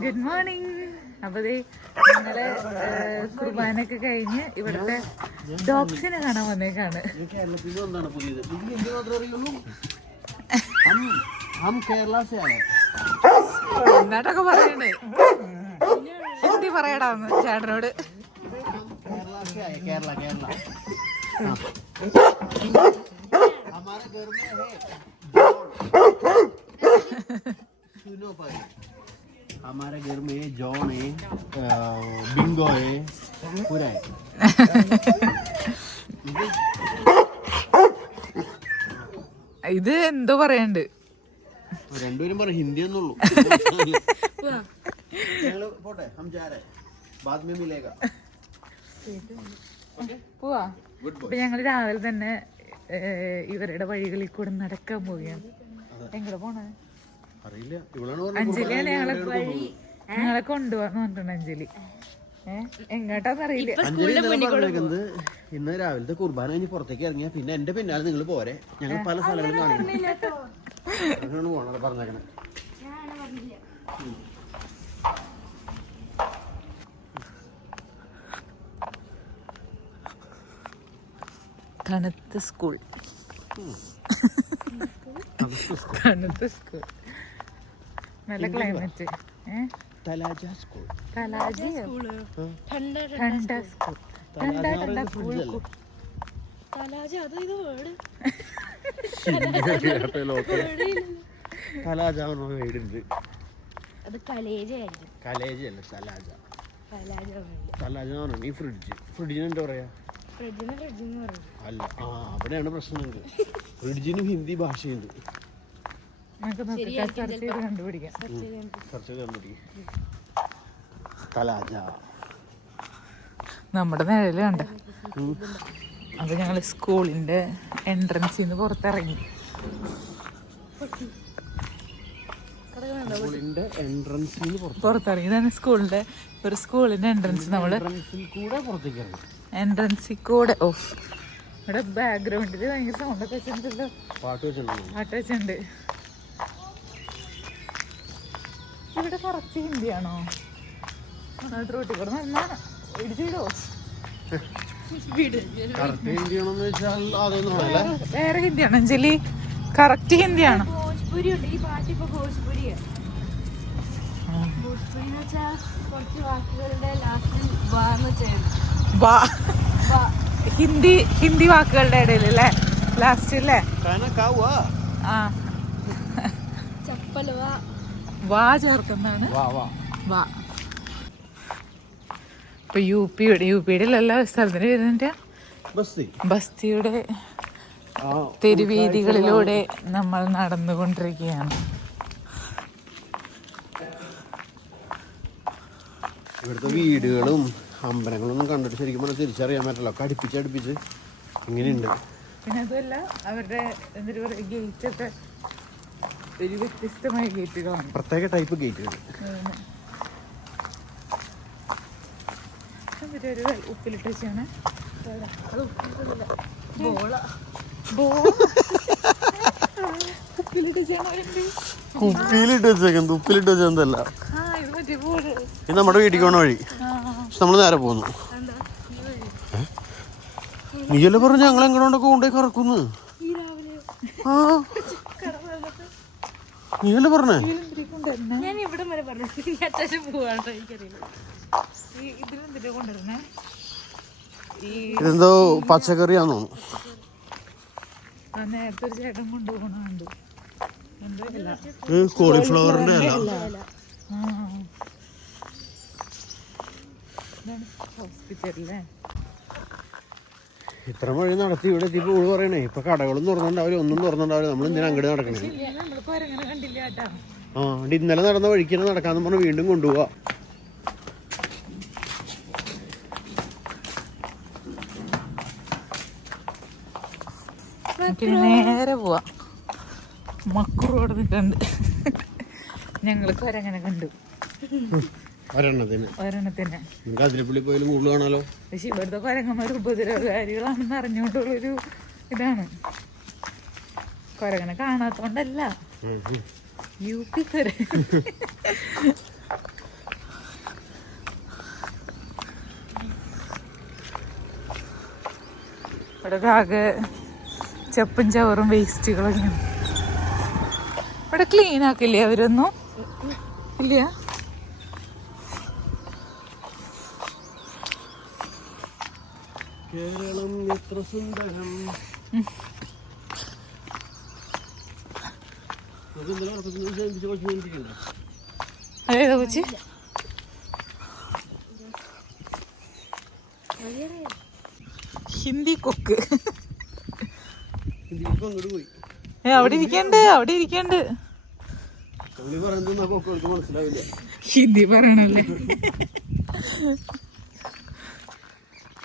Good morning. അപ്പൊ ഞങ്ങള് കുർബാനൊക്കെ കഴിഞ്ഞ് ഇവിടുത്തെ ഡോഗ്സിനെ കാണാൻ വന്നേക്കാണ്. എന്നാട്ടൊക്കെ പറയണ്ട്, ഹിന്ദി പറയടാന്ന് ചേട്ടനോട്. हमारे घर में जॉन है, बिंगो है, पूरा है. ഇത് എന്തോ പറയണ്ട്. രണ്ടുപേരും പറ ഹിന്ദി എന്നുള്ളൂ. പോട്ടെ, ഹം ജാ രഹേ, ബാദ് മേ മിലേഗാ. പോവാ. അപ്പൊ ഞങ്ങള് രാവിലെ തന്നെ ഇവരുടെ വഴികളിൽ കൂടെ നടക്കാൻ പോവുകയാണ്. എങ്ങടെ പോണേ അറിയില്ല. അഞ്ജലിയാണ് ഞങ്ങളെ കൊണ്ടുപോകാന്ന് പറഞ്ഞിട്ടുണ്ട്. അഞ്ജലി എങ്ങോട്ടാന്ന് അറിയില്ല. പറഞ്ഞേക്കുന്നത് ഇന്ന് രാവിലത്തെ കുർബാന കഴിഞ്ഞ് പുറത്തേക്ക് ഇറങ്ങിയ പിന്നെ എന്റെ പിന്നാലെ നിങ്ങൾ പോരെ, ഞങ്ങൾ പല സ്ഥലങ്ങളും കാണിക്കണം പോണത് പറഞ്ഞേക്കണേ. തണുത്ത സ്കൂൾ, തണുത്ത സ്കൂൾ, നല്ല ക്ലൈമറ്റ്. തലാജ സ്കൂൾ, ठंडा स्कूल, ठंडा स्कूल. തലാജ വീടുണ്ട്. അത് കലേജയായിരിക്കും. കലേജല്ല, തലാജ. തലാജ ഈ ഫ്രിഡ്ജിന് എന്താ പറയാ? അല്ല, അവിടെയാണ് പ്രശ്നം. ഫ്രിഡ്ജിനും ഹിന്ദി ഭാഷയുണ്ട്. നമ്മുടെ നിഴല് കണ്ട. അപ്പൊ ഞങ്ങള് സ്കൂളിന്റെ എൻട്രൻസിൽ നിന്ന് പുറത്തിറങ്ങി. പുറത്തിറങ്ങി. ഇതാണ് സ്കൂളിന്റെ ഒരു സ്കൂളിന്റെ എൻട്രൻസ്. നമ്മള് എൻട്രൻസിൽ കൂടെ. ഓ, ഇവിടെ ബാക്ക്ഗ്രൗണ്ടില് ഭയങ്കര സൗണ്ട് ഒക്കെ വെച്ചിട്ടുണ്ടല്ലോ. പാട്ട് വെച്ചിട്ടുണ്ട്. ഇവിടെ കറക്റ്റ് ഹിന്ദിയാണോ? റോട്ടിൽ കൂടെ നന്നാ ഇടിച്ചിടോ. വേറെ ഹിന്ദിയാണോ അഞ്ജലി? കറക്റ്റ് ഹിന്ദിയാണോ? ഹിന്ദി വാക്കുകളുടെ ഇടയിൽ അല്ലേ ലാസ്റ്റ് അല്ലേ? ആ, വാ ചേർക്കുന്നതാണ്. വാ. ഇപ്പൊ യുപിയുടെ എല്ലാ സ്ഥലത്തിന് വരുന്നുണ്ട്. ബസ്തിയുടെ തെരുവീതികളിലൂടെ നമ്മൾ നടന്നുകൊണ്ടിരിക്കുകയാണ്. ഇവിടുത്തെ വീടുകളും അമ്പലങ്ങളൊന്നും കണ്ടിട്ട് ശരിക്കും പറഞ്ഞാൽ തിരിച്ചറിയാൻ പറ്റില്ല. ഒക്കെ അടുപ്പിച്ച് ഇങ്ങനെയുണ്ട്. പിന്നെ അതുമല്ല അവരുടെ എന്താ പറയുക, ഗേറ്റ് ഒക്കെ ഒരു വ്യത്യസ്തമായ ഗേറ്റുകളാണ്, പ്രത്യേക ടൈപ്പ് ഗേറ്റുകൾ. ഉപ്പിലിട്ട് വെച്ചാണ്. ഉപ്പിലിട്ട് വെച്ചെന്തല്ല. ഇത് നമ്മുടെ വീട്ടിൽ പോണ വഴി. നമ്മൾ നേരെ പോന്നു. നീയല്ലേ പറഞ്ഞു ഞങ്ങൾ എങ്ങോട്ടൊക്കെ കൊണ്ടുപോയി കറക്കുന്നു. ആ, നീയല്ലേ പറഞ്ഞേ? ഇതെന്തോ പച്ചക്കറിയാന്ന് തോന്നുന്നു. നേരത്തെ ഒരു ചേട്ടൻ കൊണ്ടുപോകണുണ്ട്. കോളിഫ്ലവറിന്റെ അല്ല. ഹോസ്പിറ്റലിലെ ഇത്ര വഴി നടത്തി ഇവിടെ എത്തിയപ്പോൾ ഇവിടെ പറയണേ ഇപ്പൊ കടകളും തുറന്നിട്ടുണ്ടാവില്ല, ഒന്നും തുറന്നിട്ടുണ്ടാവില്ല. നമ്മൾ എന്തിനാ അങ്ങോട്ട് നടക്കണേ? ആ, ഇന്നലെ നടന്ന വഴിക്ക് തന്നെ നടക്കാന്ന് പറഞ്ഞ് വീണ്ടും കൊണ്ടുപോവാ. നേരെ പോവാ. മക്കൂറോടെ നിൽക്കണ്ട്. ഞങ്ങള് കൊരങ്ങനെ കണ്ടു. ഒരെണ്ണത്തിന് അതിരപ്പള്ളി പോയാലും കൂടുതൽ കാണാലോ. പക്ഷെ ഇവിടുത്തെ കൊരങ്ങന്മാർ ഉപദ്രവകാരികളാണെന്ന് അറിഞ്ഞുകൊണ്ടുള്ളൊരു ഇതാണ്. കൊരങ്ങനെ കാണാത്തോണ്ടല്ല, യു പി ഇവിടെ ആകെ ചെപ്പും ചവറും വേസ്റ്റുകളൊക്കെയാണ്. ഇവിടെ ക്ലീൻ ആക്കില്ലേ അവരൊന്നും? ഇല്ല. കേരളം എത്ര സുന്ദരം. അതേതാ കൊച്ചി? ഹിന്ദി കൊക്ക്. അങ്ങോട്ട് പോയി. അവിടെ ഇരിക്കണ്ട്, അവിടെ ഇരിക്കണ്ട്. മനസ്സിലാവില്ല. ഹിന്ദി പറയണല്ലേ.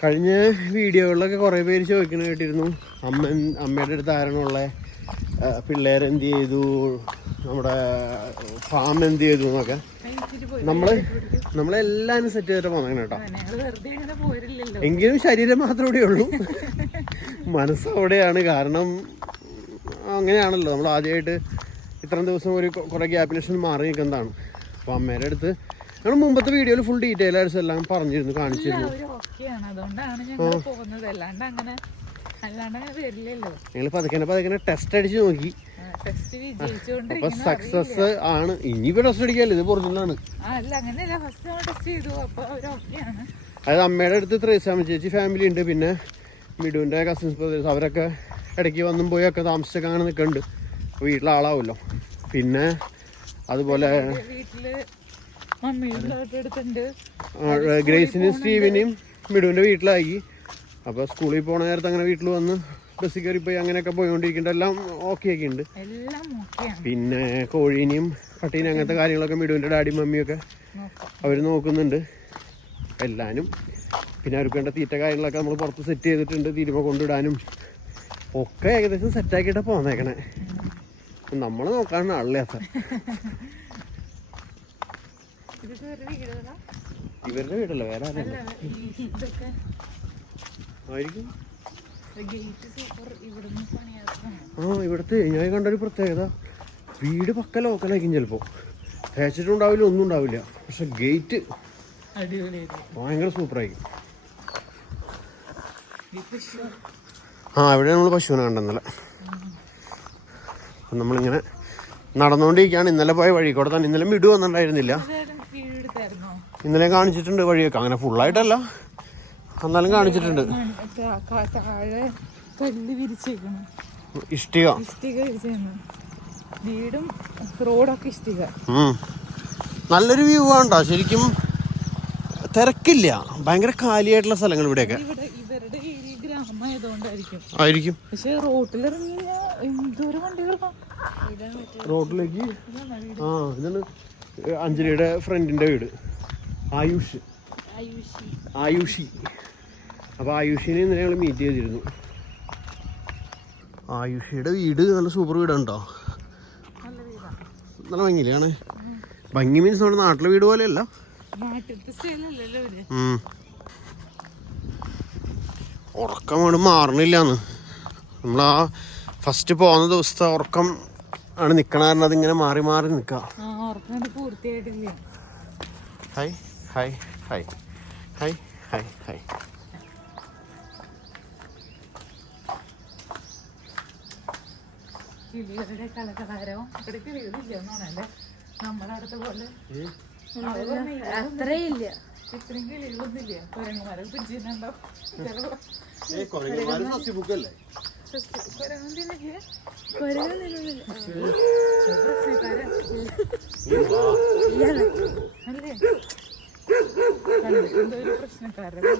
കഴിഞ്ഞ വീഡിയോകളിലൊക്കെ കുറെ പേര് ചോദിക്കണ കേട്ടിരുന്നു, അമ്മയുടെ അടുത്ത് ആരാണുള്ള, പിള്ളേരെന്ത് ചെയ്തു, നമ്മുടെ ഫാം എന്ത് ചെയ്തു എന്നൊക്കെ. നമ്മളെല്ലാരും സെറ്റ് ചെയ്തിട്ട് പോന്നേക്കണം കേട്ടോ. എങ്കിലും ശരീരം മാത്രമേ ഇവിടെ ഉള്ളൂ, മനസ്സവിടെയാണ്. കാരണം അങ്ങനെയാണല്ലോ, നമ്മൾ ആദ്യമായിട്ട് ഇത്രയും ദിവസം ഒരു കുറെ ഗ്യാപ്പിന് ശേഷം മാറി നിൽക്കുന്നതാണ്. അപ്പോൾ അമ്മയുടെ അടുത്ത് ഞങ്ങൾ മുമ്പത്തെ വീഡിയോയിൽ ഫുൾ ഡീറ്റെയിൽസ് എല്ലാം പറഞ്ഞിരുന്നു, കാണിച്ചിരുന്നു. ഞങ്ങൾ പതുക്കെ ടെസ്റ്റ് അടിച്ച് നോക്കി. അപ്പൊ സക്സസ് ആണ്. ഇനിയിപ്പോ ടെസ്റ്റ് അടിക്കാല്ലോ, ഇത് ഒറിജിനലാണ്. അതായത് അമ്മയുടെ അടുത്ത് ത്രേസ്യാമ്മ ചേച്ചി ഫാമിലി ഉണ്ട്, പിന്നെ മിഡുവിന്റെ കസിൻസ് ബ്രദേഴ്സ്, അവരൊക്കെ ഇടയ്ക്ക് വന്നും പോയി ഒക്കെ താമസിച്ചൊക്കെ അങ്ങനെ നിൽക്കുന്നുണ്ട്. വീട്ടിലെ ആളാവുമല്ലോ. പിന്നെ അതുപോലെ ഗ്രേസിനെയും സ്റ്റീവിനെയും മിഡുവിന്റെ വീട്ടിലാക്കി. അപ്പൊ സ്കൂളിൽ പോണ നേരത്ത് അങ്ങനെ വീട്ടിൽ വന്ന് ബസ്സിൽ കയറി പോയി അങ്ങനെയൊക്കെ പോയിക്കൊണ്ടിരിക്കുന്നുണ്ട്. എല്ലാം ഓക്കെ ഒക്കെ ഉണ്ട്. പിന്നെ കോഴീനെയും പട്ടീനെയും അങ്ങനത്തെ കാര്യങ്ങളൊക്കെ മിഡുവിന്റെ ഡാഡിയും മമ്മിയൊക്കെ അവർ നോക്കുന്നുണ്ട് എല്ലാനും. പിന്നെ അവർക്ക് വേണ്ട തീറ്റ കാര്യങ്ങളൊക്കെ നമ്മൾ പുറത്ത് സെറ്റ് ചെയ്തിട്ടുണ്ട്, തീരുമ കൊണ്ടിടാനും ഒക്കെ ഏകദേശം സെറ്റാക്കിയിട്ടാ പോന്നേക്കണേ. നമ്മള് നോക്കാണ് ആളില്ലാത്ത. ഇവരുടെ വീടല്ല, വേറെ ആരല്ല ആയിരിക്കും. ഇവിടുത്തെ ഞാൻ കണ്ടൊരു പ്രത്യേകത, വീട് പക്ക ലോക്കലായിരിക്കും. ചിലപ്പോ തേച്ചിട്ടുണ്ടാവില്ല, ഒന്നും ഉണ്ടാവില്ല, പക്ഷെ ഗേറ്റ് ഭയങ്കര സൂപ്പറായിരിക്കും. ഇവിടെ നമ്മൾ പശുവിനെ കണ്ടെന്നല്ല. അപ്പം നമ്മളിങ്ങനെ നടന്നുകൊണ്ടിരിക്കുകയാണ്. ഇന്നലെ പോയ വഴി കൂടെ തന്നെ. ഇന്നലെ മിഡു വന്നിട്ടുണ്ടായിരുന്നില്ല, ഇന്നലെ കാണിച്ചിട്ടുണ്ട് വഴിയൊക്കെ. അങ്ങനെ ഫുള്ളായിട്ടല്ല, എന്നാലും കാണിച്ചിട്ടുണ്ട്. ഇഷ്ടിക വീടും റോഡൊക്കെ ഇഷ്ടിക. നല്ലൊരു വ്യൂ ആണ്ടോ ശരിക്കും. തിരക്കില്ല, ഭയങ്കര കാലിയായിട്ടുള്ള സ്ഥലങ്ങൾ ഇവിടെയൊക്കെ ആയിരിക്കും. പക്ഷെ റോഡിലേക്ക് ഇതാണ് അഞ്ജലിയുടെ ഫ്രണ്ടിന്റെ വീട്, ആയുഷി. അപ്പൊ ആയുഷിനെ ഇന്നലെ ഞങ്ങൾ മീറ്റ് ചെയ്തിരുന്നു. ആയുഷിയുടെ വീട് നല്ല സൂപ്പർ വീടുണ്ടോ, നല്ല ഭംഗിയിലാണ്. ഭംഗി മീൻസ് നമ്മുടെ നാട്ടിലെ വീട് പോലെയല്ല. ഉറക്കം മാറണില്ലാന്ന്. നമ്മളാ ഫസ്റ്റ് പോകുന്ന ദിവസത്തെ ഉറക്കം ആണ് നിക്കണ കാരണം അതിങ്ങനെ മാറി മാറി നിക്കാം. Hi hi hi hi hi hi. കിളികളുടെ കളകളാരോ ഇവിടെ കിളികളില്ല എന്നാണല്ലേ നമ്മുടെ അടുത്ത പോലെ. അത്രയില്ല, ഇത്രയും കിളികളൊന്നുമില്ല. കുരങ്ങന്മാരെ പിടിച്ചിട്ടുണ്ടോ? അല്ലേ കണ്ടിട്ട് എന്തോ ഒരു പ്രശ്നക്കാരല്ലേ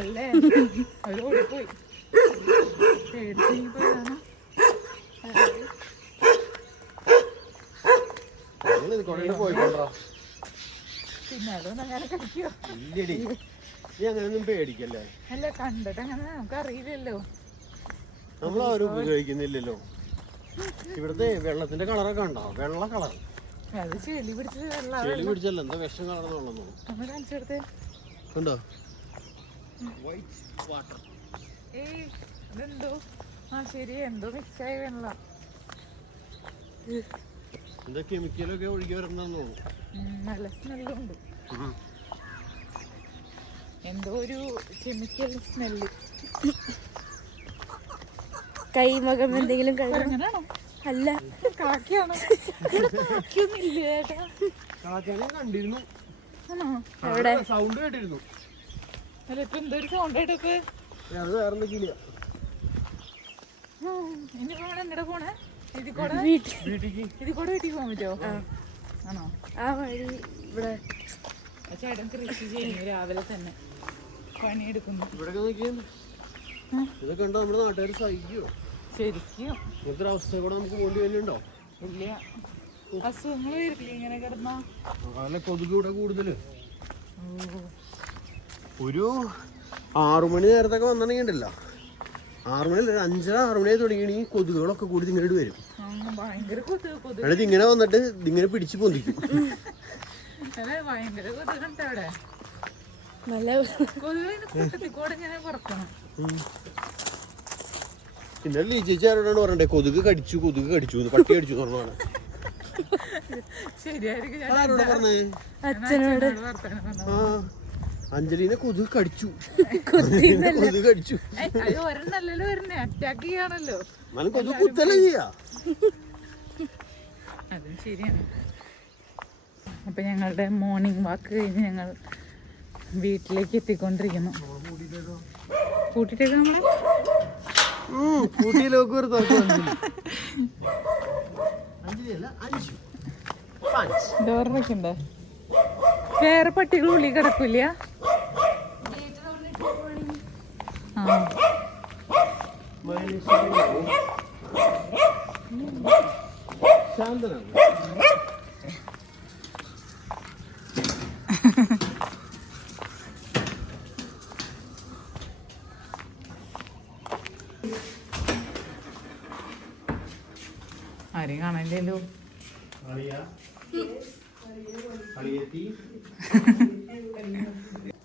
അല്ലേ, അവര് ഓടിപ്പോയി പേടിച്ചിപ്പോഴാണ്. പിന്നെ അതൊന്നും അങ്ങനെ കഴിക്കോ? അങ്ങനെയൊന്നും പേടിക്കല്ലേ. അല്ല കണ്ടിട്ട് അങ്ങനെ നമുക്ക് അറിയില്ലല്ലോ, നമ്മളാരും ഉപയോഗിക്കുന്നില്ലല്ലോ. ഇവിടുത്തെ വെള്ളത്തിന്റെ കളറൊക്കെ ഉണ്ടോ? വെള്ള കളർ. അത് ചെളി പിടിച്ചത്, ചെളി പിടിച്ചല്ല, എന്താ വിഷം കളർന്നുള്ളൂ. ഒന്ന് കാണിച്ചെടുത്ത് ഉണ്ടോ? ഏയ് ഇതെന്തോ, ശരി, എന്തോ മിക്സായ വെള്ളം. എന്താ കെമിക്കലൊക്കെ ഒഴുകി വരണമെന്ന് തോന്നുന്നു. നല്ല സ്മെല്ലുണ്ട്. എന്തോ ഒരു കെമിക്കൽ സ്മെല്ല്. കൈമകം എന്തെങ്കിലും കഴിക്കണം. അങ്ങനാണോ? അല്ല, കാക്കയാണോ? കാക്കയൊന്നുമില്ല ചേട്ടാ. കണ്ടിരുന്നു, എവിടെ? സൗണ്ട് കേട്ടിരുന്നു. അല്ല ഇപ്പൊ എന്തൊരു സൗണ്ട് ആയിട്ടൊക്കെ. അത് വേറെ എന്തൊക്കെയില്ല. ഇനി പോണേ എങ്ങടെ പോണേ? ഇതിക്കൂടെ വീട്ടിലേക്ക് ഇതിക്കൂടെ വീട്ടിൽ പോകാൻ പറ്റുമോ? ആണോ? ആ വഴി ഇവിടെ. ചേട്ടൻ കൃഷി ചെയ്യുന്നു രാവിലെ തന്നെ, പണിയെടുക്കുന്നു. ഇവിടെ നോക്കിയാൽ ഇതൊക്കെ ഉണ്ടോ? നമ്മുടെ നാട്ടുകാർ സഹിക്കുവോ? ശരിക്കും ഇങ്ങനത്തെ ഒരു അവസ്ഥ കൂടെ നമുക്ക് പോകേണ്ടി വരുന്നുണ്ടോ? ഇല്ല, അസുഖങ്ങൾ വരില്ലേ ഇങ്ങനെ കിടന്നാ? അതല്ല, കൊതുക് ഇവിടെ കൂടുതല്. ഒരു 6 മണി നേരത്തൊക്കെ വന്നിട്ടുണ്ടെങ്കിൽ ഉണ്ടല്ലോ, 6 മണി 5-6 മണി തുടങ്ങി കൊതുകുകളൊക്കെ കൂടി ഇങ്ങോട്ട് വരും. ഭയങ്കര കൊതുക്. എന്നിട്ട് ഇങ്ങനെ വന്നിട്ട് ഇതിങ്ങനെ പിടിച്ച് പൊന്തിക്കും. അല്ലെ ഭയങ്കര കൊതുകുണ്ട് അവിടെ. നല്ല കൊതുകിന് കൂട്ടത്തിൽ കൂടെ ഇങ്ങനെ പറക്കണം. പിന്നെ ചേച്ചി ആരോടാണ് പറയണ്ടേ, കൊതുക് കടിച്ചു പട്ടി കടിച്ചു എന്ന് പറഞ്ഞാണ്. ശരിയായിരിക്കും. ആരോടാ പറഞ്ഞേ? അച്ഛനോട്. ആ, അഞ്ജലിനെ കൊതുക് കടിച്ചു. കൊതുക് കടിച്ചു. അത് ഒരെണ്ണല്ലോ വരുന്നേ, അറ്റാക്ക് ചെയ്യാണല്ലോ. എന്നാലും കൊതുക് കുത്തല്ല ചെയ്യാ. അതും ശരിയാണ്. അപ്പൊ ഞങ്ങളുടെ മോർണിംഗ് വാക്ക് കഴിഞ്ഞ് ഞങ്ങൾ വീട്ടിലേക്ക് എത്തിക്കൊണ്ടിരിക്കുന്നു. കൂട്ടിട്ടേക്ക് നമ്മളെ ഡോറിനൊക്കെ ഉണ്ടോ? വേറെ പട്ടികൾ ഉള്ളിൽ കിടക്കില്ല. ആ ആരെയും കാണാനില്ലല്ലോ.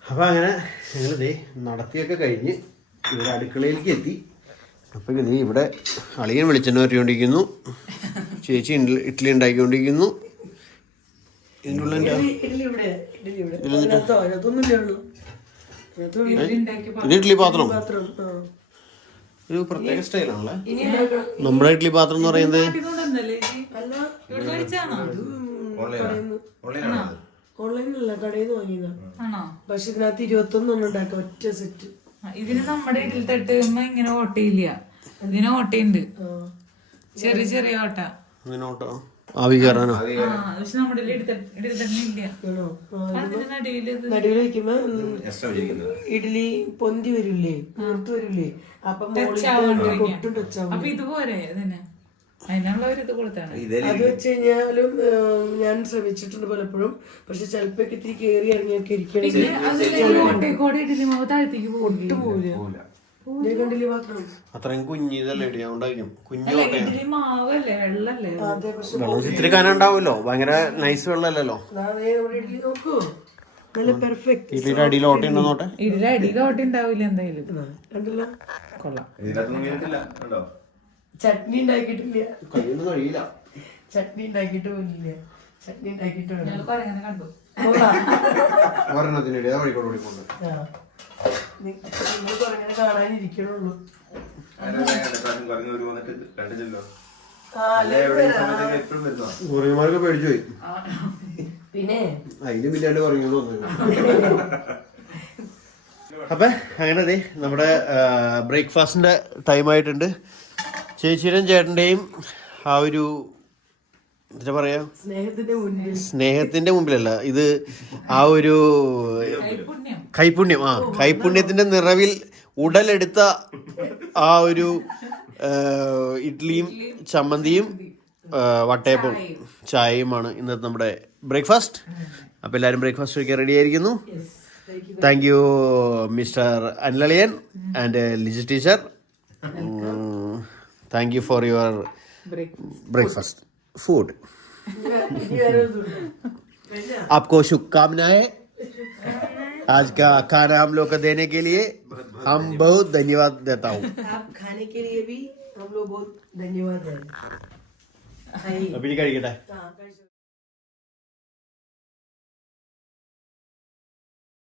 അപ്പൊ അങ്ങനെ ഞങ്ങളിതേ നടത്തിയൊക്കെ കഴിഞ്ഞ് ഇവിടെ അടുക്കളയിലേക്ക് എത്തി. അപ്പൊ ഇതേ ഇവിടെ അളിയൻ വെളിച്ചെണ്ണ വരട്ടിക്കൊണ്ടിരിക്കുന്നു, ചേച്ചി ഇഡ്ഡലി ഉണ്ടാക്കിക്കൊണ്ടിരിക്കുന്നു. ഇതിൻ്റെ ഉള്ള ഇത് ഇഡ്ഡലി പാത്രം ഒരു പ്രത്യേക സ്റ്റൈലാണല്ലേ. നമ്മുടെ ഇഡ്ഡലി പാത്രം എന്ന് പറയുന്നത് ഓൺലൈനിലല്ല, കടയിൽ നിന്ന് വാങ്ങിയതാ. പക്ഷെ ഇതിനകത്ത് 21 ഉണ്ടാക്കാം, ഒറ്റ സെറ്റ്. ഇതിന് നമ്മുടെ ഇതിൽ തട്ടുമ്പോ ഇങ്ങനെ ഓട്ടയില്ല, ഇതിന് ഓട്ടയുണ്ട്, ചെറിയ ചെറിയ ഓട്ട. ആവി കയറാനോ? പക്ഷെ നമ്മുടെ ഇല്ല. നടുവിൽ വെക്കുമ്പോ ഇഡ്ഡലി പൊന്തി വരില്ലേ, പുറത്ത് വരില്ലേ, അപ്പൊ ഒട്ടും ടച്ചാവും. അപ്പൊ ഇതുപോലെ ഇതിന് അതിനുള്ള ഒരു ഇത് കൊടുത്താണ്. അത് വെച്ച് കഴിഞ്ഞാലും ഞാൻ ശ്രമിച്ചിട്ടുണ്ട് പലപ്പോഴും. പക്ഷെ ചിലപ്പോ ഇത്തിരി കേറി ഇറങ്ങിയൊക്കെ ഓട്ടേക്കോടെ ഇഡ്ഡലി മാവ് താഴത്തേക്ക് ഒട്ടും പോവില്ല. കണ്ടില്ലേ പാത്രം അത്രയും കുഞ്ഞിതല്ലേ ഉണ്ടായിരിക്കും. കുഞ്ഞു ഇഡ്ഡലി മാവല്ലേ, വെള്ളല്ലേ. വെള്ളം ഇത്തിരി കനുണ്ടാവുമല്ലോ, ഭയങ്കര നൈസ് വെള്ളമല്ലല്ലോ. ഇഡ്ഡലി നോക്കൂ, നല്ല പെർഫെക്റ്റ്. ഇതിന്റെ അടിയിൽ ഓട്ട ഉണ്ടോ നോട്ടെ? ഇതിന്റെ അടിയിൽ ഓട്ട ഉണ്ടാവില്ല എന്തായാലും. കണ്ടില്ല, കൊള്ളാം. ചട്നി ഉണ്ടാക്കിയിട്ടില്ല, കയ്യൊന്നും കഴിയില്ല. ചട്നി ഉണ്ടാക്കിയിട്ട് പോലില്ല, ചട്നി ഉണ്ടാക്കിയിട്ട് കണ്ടു. ഒരെണ്ണത്തിനിടെ വഴിക്കോട് ഓടിക്കൊണ്ട് നിങ്ങൾ പറഞ്ഞത് കാണാനിരിക്കണുള്ളൂ. കുറിമാർക്ക് പേടിച്ചു പോയി. പിന്നെ അതിലും വലിയ പറഞ്ഞു വന്നു. അപ്പൊ അങ്ങനെ അതെ നമ്മുടെ ബ്രേക്ക്ഫാസ്റ്റിന്റെ ടൈം ആയിട്ടുണ്ട്. ചേച്ചിയുടെയും ചേട്ടന്റെയും ആ ഒരു എന്താ പറയാ, സ്നേഹത്തിന്റെ മുമ്പിലല്ല, ഇത് ആ ഒരു കൈപുണ്യം, കൈപുണ്യത്തിന്റെ നിറവിൽ ഉടലെടുത്ത ആ ഒരു ഇഡ്ഡലിയും ചമ്മന്തിയും വട്ടയപ്പവും ചായയുമാണ് ഇന്നത്തെ നമ്മുടെ ബ്രേക്ക്ഫാസ്റ്റ്. അപ്പോൾ എല്ലാവരും ബ്രേക്ക്ഫാസ്റ്റ് കഴിക്കാൻ റെഡി ആയിരിക്കുന്നു. താങ്ക് യു മിസ്റ്റർ അനിലളിയൻ and Liji teacher. Thank you for your breakfast food. आपको शुभकामनाएं आज का खाना हम लोग को देने के लिए. हम बहुत धन्यवाद देता हूँ. आप खाने के लिए भी हम लोग बहुत धन्यवाद है. अभी കഴിക്കട്ടെ.